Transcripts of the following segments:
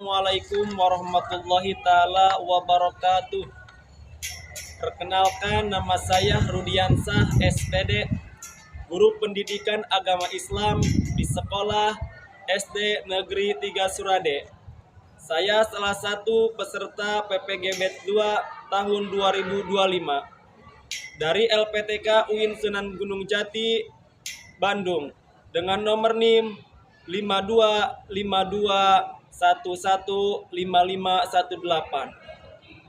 Assalamualaikum warahmatullahi taala wabarakatuh. Perkenalkan, nama saya Rudiansah SPD, guru pendidikan agama Islam di sekolah SD Negeri 3 Surade. Saya salah satu peserta PPGB 2 tahun 2025 dari LPTK UIN Sunan Gunung Jati, Bandung, dengan nomor NIM 5252115518.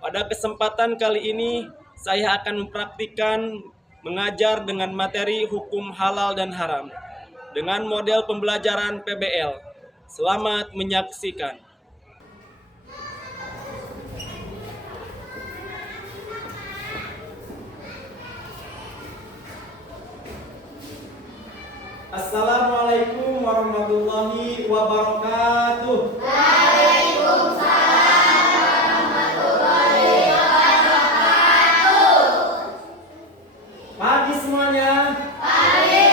Pada kesempatan kali ini, saya akan mempraktikkan mengajar dengan materi hukum halal dan haram dengan model pembelajaran PBL. Selamat menyaksikan. Assalamualaikum warahmatullahi wabarakatuh. Pagi semuanya. Pagi.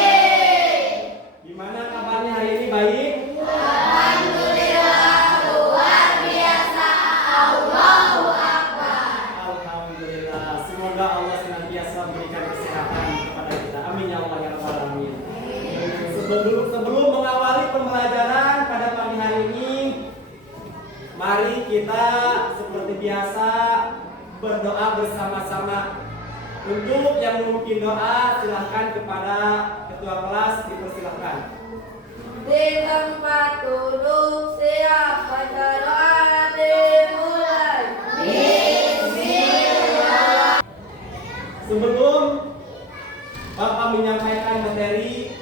Gimana kabarnya hari ini? Baik? Alhamdulillah, luar biasa. Allahu Akbar. Alhamdulillah. Semoga Allah senantiasa memberikan kesehatan kepada kita. Amin ya Allah ya rabbal alamin. Sebelum mengawali pembelajaran pada pagi hari ini, mari kita seperti biasa berdoa bersama-sama. Untuk yang mungkin doa, silahkan kepada ketua kelas dipersilahkan. Di tempat duduk siap, baca doa dimulai. Bismillah. Sebelum Bapak menyampaikan materi,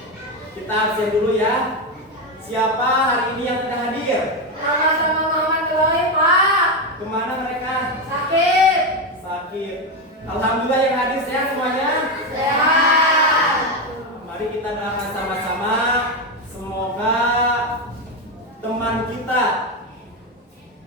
kita absen dulu ya. Siapa hari ini yang tidak hadir? Sama-sama Muhammad Chloe, Pak. Kemana mereka? Sakit. Sakit. Alhamdulillah yang hadir sehat semuanya. Sehat. Mari kita doakan sama-sama. Semoga teman kita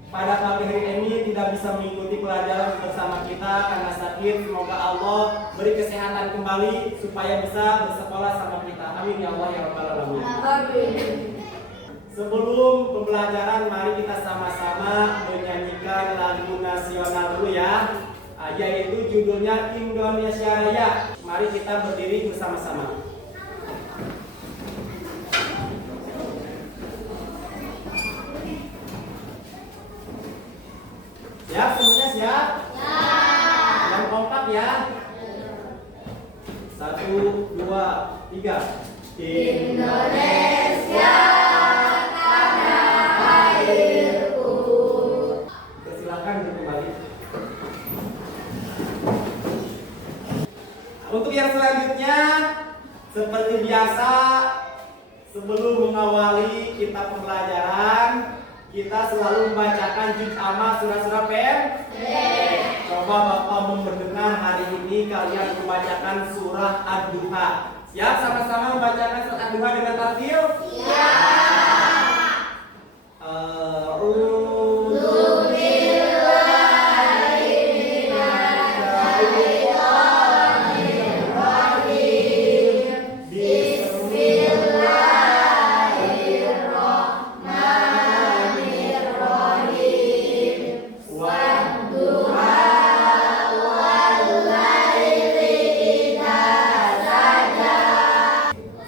pada pagi hari ini tidak bisa mengikuti pelajaran bersama kita karena sakit. Semoga Allah beri kesehatan kembali supaya bisa bersekolah sama kita. Amin ya Allah ya rabbal alamin. Amin. Sebelum pembelajaran, mari kita sama-sama menyanyikan lagu nasional dulu ya, yaitu judulnya Indonesia Raya. Mari kita berdiri bersama-sama. Siap semuanya, siap? Yang kompak ya. 1, 2, 3. Indonesia tanah airku. Persilakan kembali. Untuk yang selanjutnya, seperti biasa, sebelum mengawali kita pembelajaran, kita selalu membacakan juz amma surah-surah pendek. Coba Bapak mendengar hari ini kalian membacakan surah Ad-Duha. Siap sama-sama membacakan surah Ad-Duha dengan tartil?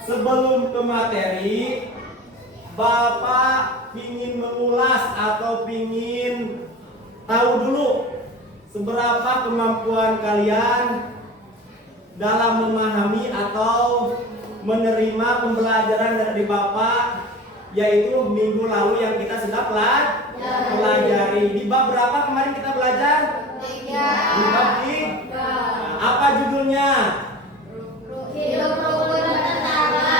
Sebelum ke materi, Bapak ingin mengulas atau ingin tahu dulu seberapa kemampuan kalian dalam memahami atau menerima pembelajaran dari Bapak, yaitu minggu lalu yang kita sudah pelajari. Di bab berapa kemarin kita belajar? Di bab 3. Apa judulnya? Hidup rukun bertetangga.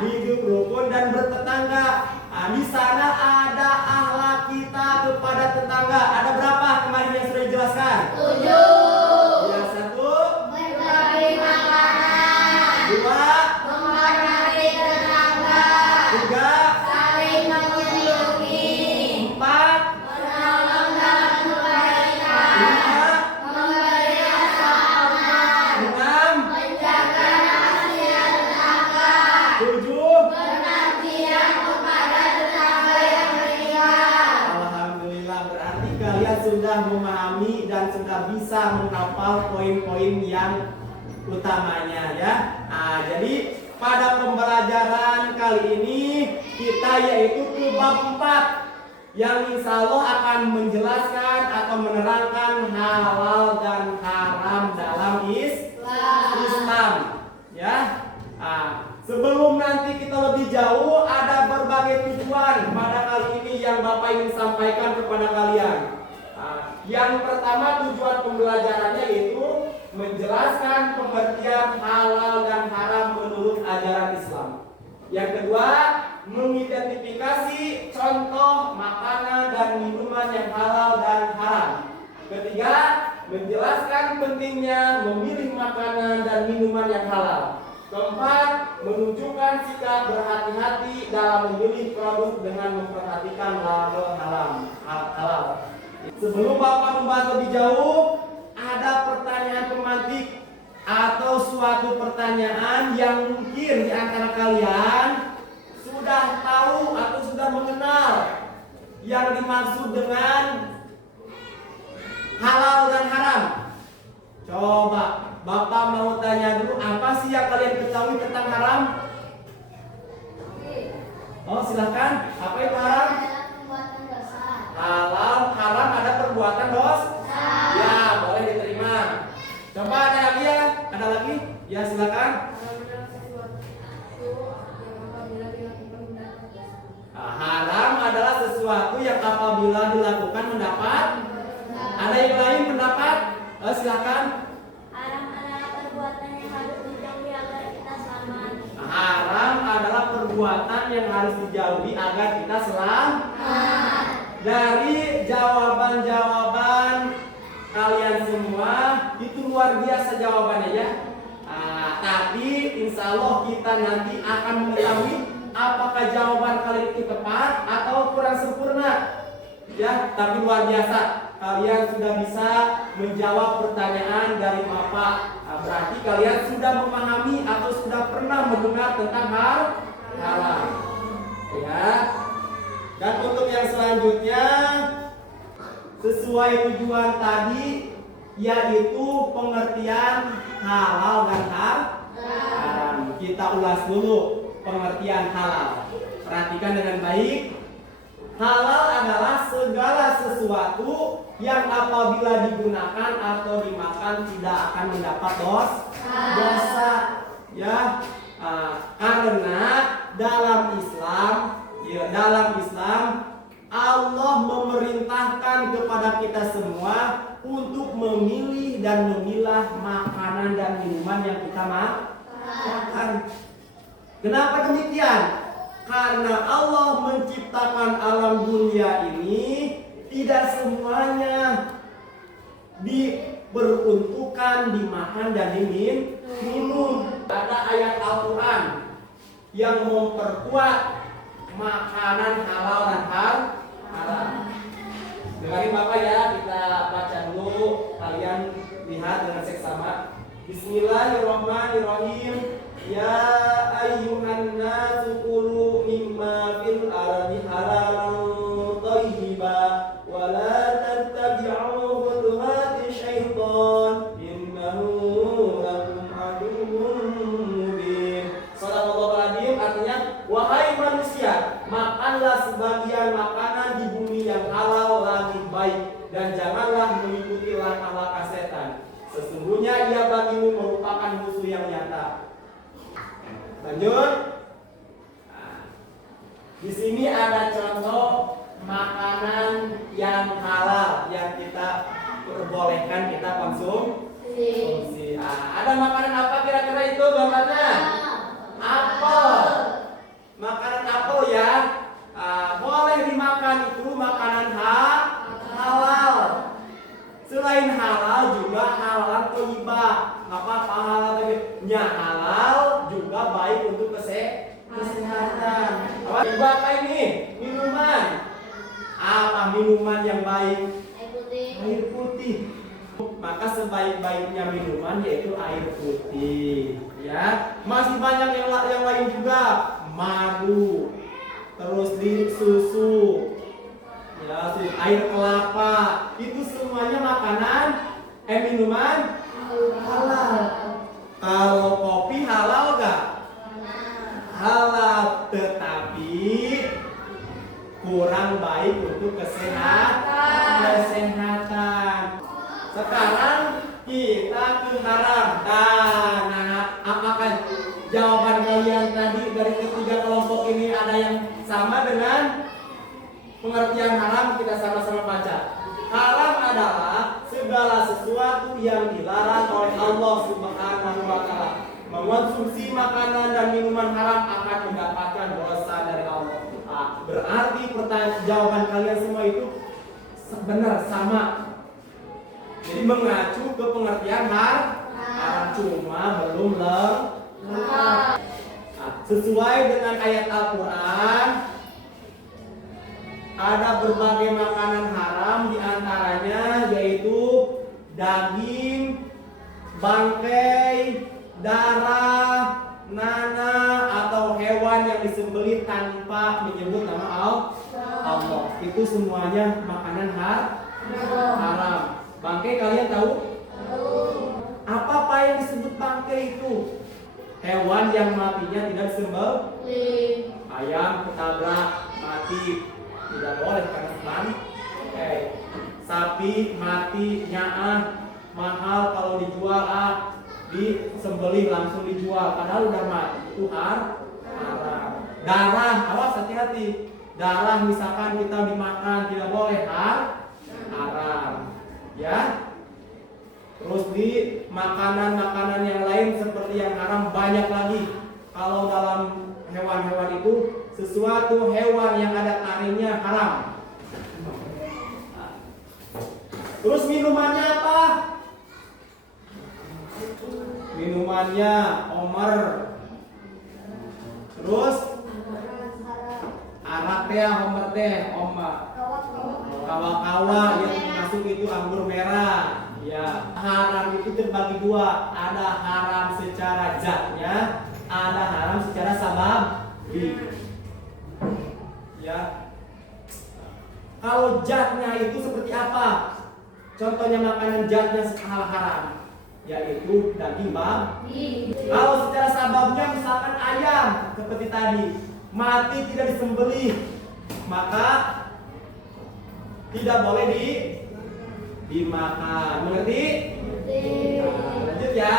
Hidup rukun dan bertetangga. Di sana ada akhlak kita kepada tetangga. Ada berapa kemarin yang sudah dijelaskan? 7. Yang 1, Berbagi makanan. 2, Menghormati tetangga. 3, Saling mengunjungi. sudah memahami dan sudah bisa menghafal poin-poin yang utamanya ya. Nah, jadi pada pembelajaran kali ini kita yaitu ke bab 4 yang insya Allah akan menjelaskan atau menerangkan halal dan haram dalam Islam ya. Nah, sebelum nanti kita lebih jauh, ada berbagai tujuan pada kali ini yang Bapak ingin sampaikan kepada kalian. Nah, yang pertama tujuan pembelajarannya yaitu menjelaskan pengertian halal dan haram menurut ajaran Islam. Yang kedua, mengidentifikasi contoh makanan dan minuman yang halal dan haram. Ketiga, menjelaskan pentingnya memilih makanan dan minuman yang halal. Keempat, menunjukkan sikap berhati-hati dalam memilih produk dengan memperhatikan label halal. Sebelum Bapak membahas lebih jauh, ada pertanyaan pemantik atau suatu pertanyaan yang mungkin di antara kalian sudah tahu atau sudah mengenal yang dimaksud dengan halal dan haram. Coba Bapak mau tanya dulu, apa sih yang kalian ketahui tentang haram? Oh, silakan. Apa itu haram? Halal, haram ada perbuatan dosa. Ya, boleh diterima. Coba ada lagi ya? Ada lagi? Ya, silakan. Haram adalah sesuatu yang apabila dilakukan mendapat. Ada yang lain pendapat? Silakan. Haram adalah perbuatan yang harus dijauhi agar kita selamat. Dari jawaban-jawaban kalian semua itu luar biasa jawabannya ya. Tapi insya Allah kita nanti akan mengetahui apakah jawaban kalian itu tepat atau kurang sempurna. Ya, tapi luar biasa kalian sudah bisa menjawab pertanyaan dari Bapak. Berarti kalian sudah memahami atau sudah pernah mendengar tentang halal. Ya. Dan untuk yang selanjutnya sesuai tujuan tadi yaitu pengertian halal dan haram. Kita ulas dulu pengertian halal. Perhatikan dengan baik. Halal adalah segala sesuatu yang apabila digunakan atau dimakan tidak akan mendapat dosa. Ya, karena dalam Islam Allah memerintahkan kepada kita semua untuk memilih dan memilah makanan dan minuman yang kita makan. Kenapa demikian? Karena Allah menciptakan alam dunia ini tidak semuanya diperuntukkan dimakan dan diminum. Ada ayat Al-Quran yang memperkuat makanan halal dan haram. Dengarin Bapak ya, kita baca dulu, kalian lihat dengan seksama. Bismillahirrahmanirrahim. Ya ayyuhan nasu kulu mimma fil ardi halalan thayyiban wa la tattabi'u khutuwati syaitan innahu lakum aduwwun mubin. Shadaqallahul adzim. Artinya, wahai manusia, makanlah sebagian makanan di bumi yang halal lagi baik dan janganlah mengikuti langkah-langkah setan. Sesungguhnya ia bagimu merupakan musuh yang nyata. Lanjut. Di sini ada contoh makanan yang halal yang kita perbolehkan kita konsumsi. Ada makanan apa kira-kira itu gambarnya? Apel. Makanan apel ya. Boleh dimakan, itu makanan halal. Selain halal juga halal thayyibah. Apa halal thayyibah? Halal juga baik untuk kesehatan. Apa ini? Minuman. Apa minuman yang baik? Air putih. Maka sebaik-baiknya minuman yaitu air putih. Ya, masih banyak yang lain juga, madu, terus susu. Ya, air kelapa, itu semuanya makanan, minuman halal. Kalau kopi halal gak? Halal, tetapi kurang baik untuk kesehatan. Sekarang kita ke haram. Nah, apakah jawaban kalian tadi dari ketiga kelompok ini ada yang sama dengan pengertian haram? Kita sama-sama baca. Haram adalah segala sesuatu yang dilarang oleh Allah Subhanahu wa Ta'ala. Mengonsumsi makanan dan minuman haram akan mendapatkan dosa dari Allah. Berarti jawaban kalian semua itu benar, sama. Jadi mengacu ke pengertian haram, cuma belum lengkap. Sesuai dengan ayat Al-Quran, ada berbagai makanan haram, diantaranya yaitu daging, bangkai, darah, nanah atau hewan yang disembelih tanpa menyebut nama Allah. Itu semuanya makanan haram. Bangkai kalian tahu? Apa yang disebut bangkai itu? Hewan yang matinya tidak disembelih. Ayam ketabrak mati, tidak boleh karena bangkai. Sapi mati nyaah, mahal kalau dijual, disembelih langsung dijual padahal udah mati, itu haram. Darah, awas hati-hati. Darah misalkan kita dimakan tidak boleh, haram. Ya. Terus di makanan-makanan yang lain seperti yang haram banyak lagi. Kalau dalam hewan-hewan itu sesuatu hewan yang ada taringnya haram. Terus minumannya apa? Minumannya omer. Terus arak teh, omer teh, kawa-kawa yang masuk itu anggur merah. Ya, haram itu terbagi dua. Ada haram secara zatnya, ada haram secara sabab. Ya. Kalau zatnya itu seperti apa? Contohnya makanan zatnya hal haram, yaitu daging babi. Kalau secara sababnya misalkan ayam seperti tadi mati tidak disembelih, maka tidak boleh dimakan. Mengerti? Nah, lanjut ya.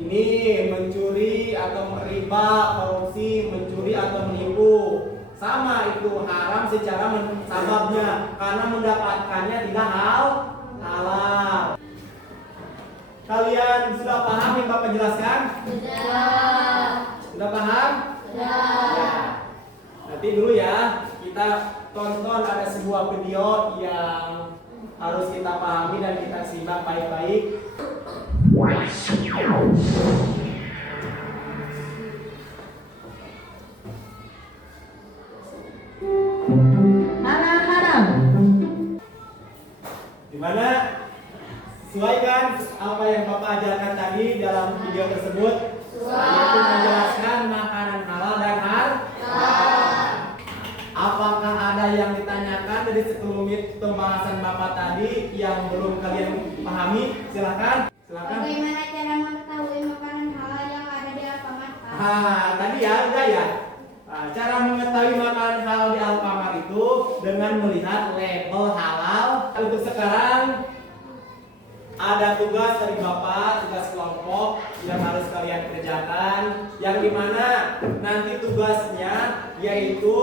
Ini mencuri atau riba, korupsi, mencuri atau menipu. Sama itu haram secara sababnya karena mendapatkannya tidak halal. Kalian sudah paham yang Bapak jelaskan? Sudah paham? Ya. Nanti dulu ya, kita tonton ada sebuah video yang harus kita pahami dan kita simak baik-baik. Haram. Dimana sesuaikan apa yang Bapak ajarkan tadi dalam video tersebut, yaitu menjelaskan makanan halal dan haram. Apakah ada yang ditanyakan dari sekelumit pembahasan Bapak tadi yang belum kalian pahami? Silakan. Bagaimana cara mengetahui makanan halal yang ada di Alfamart? Tadi ya udah ya. Cara mengetahui makanan halal di Alfamart itu dengan melihat label halal. Untuk sekarang ada tugas dari Bapak, tugas kelompok yang harus kalian kerjakan, yang dimana nanti tugasnya yaitu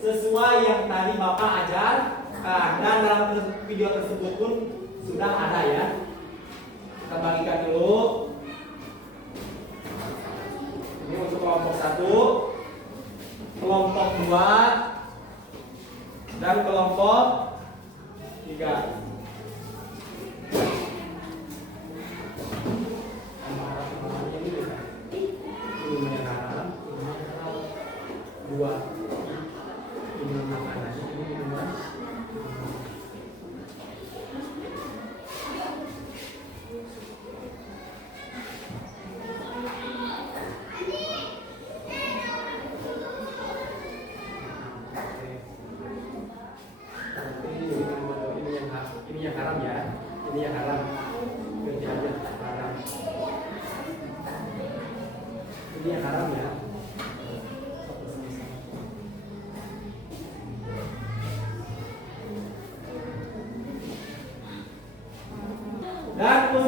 sesuai yang tadi Bapak ajarkan, dan dalam video tersebut pun sudah ada ya. Kita bagikan dulu. Ini untuk kelompok 1, kelompok 2, dan kelompok 3. Dua. Ini makanan, ini minuman.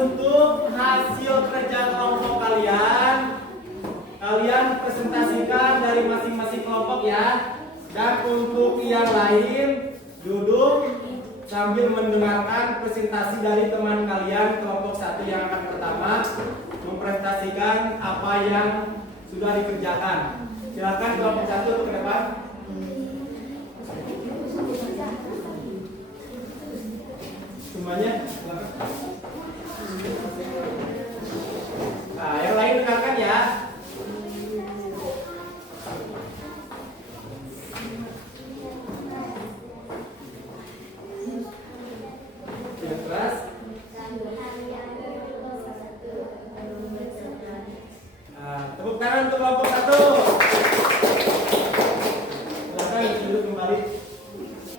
untuk hasil kerja kelompok kalian, kalian presentasikan dari masing-masing kelompok ya. Dan untuk yang lain duduk sambil mendengarkan presentasi dari teman kalian kelompok 1 yang akan pertama mempresentasikan apa yang sudah dikerjakan. Silakan kelompok 1 untuk ke depan. Semuanya silakan. Nah, yang lain dengarkan ya. Tidak keras. Nah, tepuk tangan untuk kelompok 1. Silakan duduk kembali.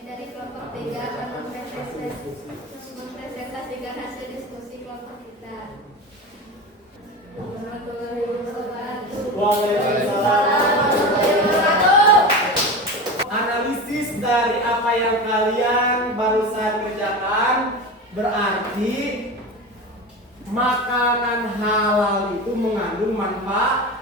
Dari kelompok 3 akan mempresentasikan hasil diskusi kelompok kita. Warahmatullahi wabarakatuh. Waalaikumsalam. Analisis dari apa yang kalian barusan kerjakan berarti makanan halal itu mengandung manfaat.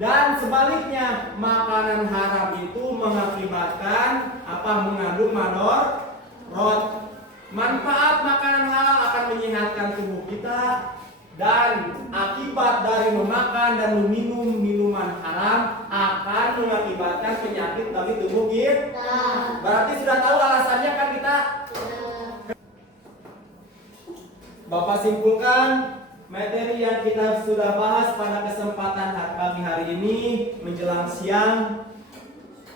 Dan sebaliknya, makanan haram itu mengakibatkan apa? Mengandung madorot. Manfaat makanan halal akan menyehatkan tubuh kita, dan akibat dari memakan dan meminum minuman haram akan mengakibatkan penyakit bagi tubuh kita. Berarti sudah tahu alasannya kan kita? Bapak simpulkan materi yang kita sudah bahas pada kesempatan pagi hari ini menjelang siang,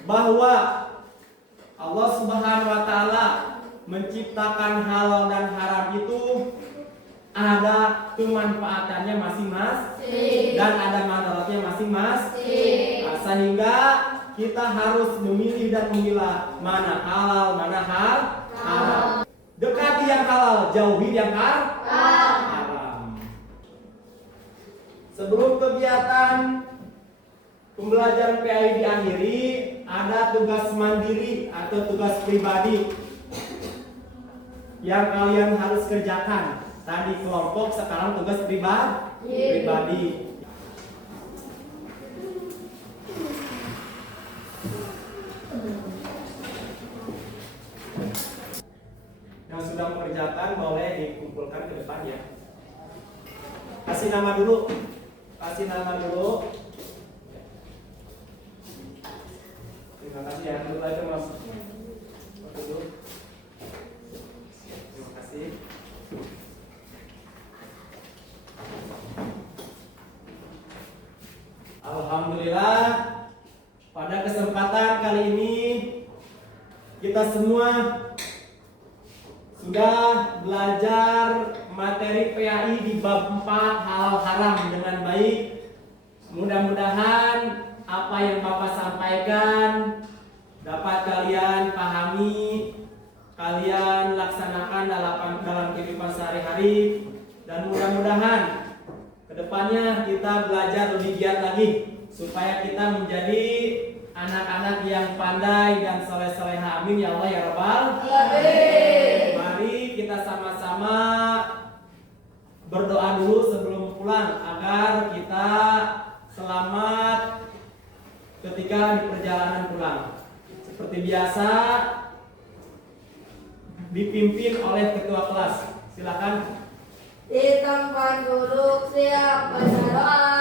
bahwa Allah Subhanahu wa taala menciptakan halal dan haram itu ada kemanfaatannya masing-masing dan ada madaratnya masing-masing. Nah, sehingga kita harus memilih dan memilah mana halal, mana haram. Dekati yang halal, jauhi yang haram. Sebelum kegiatan pembelajaran PAI diakhiri, ada tugas mandiri atau tugas pribadi yang kalian harus kerjakan. Tadi kelompok, sekarang tugas pribadi. Yang sudah mengerjakan boleh dikumpulkan ke depan ya. Kasih nama dulu. Terima kasih ya. Dulu aja Mas. Dulu. Terima kasih. Alhamdulillah, pada kesempatan kali ini kita semua sudah belajar materi PAI di bab 4 halal haram dengan baik. Mudah-mudahan apa yang Bapak sampaikan dapat kalian pahami, kalian laksanakan dalam kehidupan sehari-hari, dan mudah-mudahan kedepannya kita belajar lebih giat lagi supaya kita menjadi anak-anak yang pandai dan soleh-soleha. Amin ya Allah ya Rabbal alamin. Mari kita sama-sama berdoa dulu sebelum pulang agar kita selamat ketika di perjalanan pulang. Seperti biasa dipimpin oleh ketua kelas. Silakan. Di tempat duduk siap baca doa.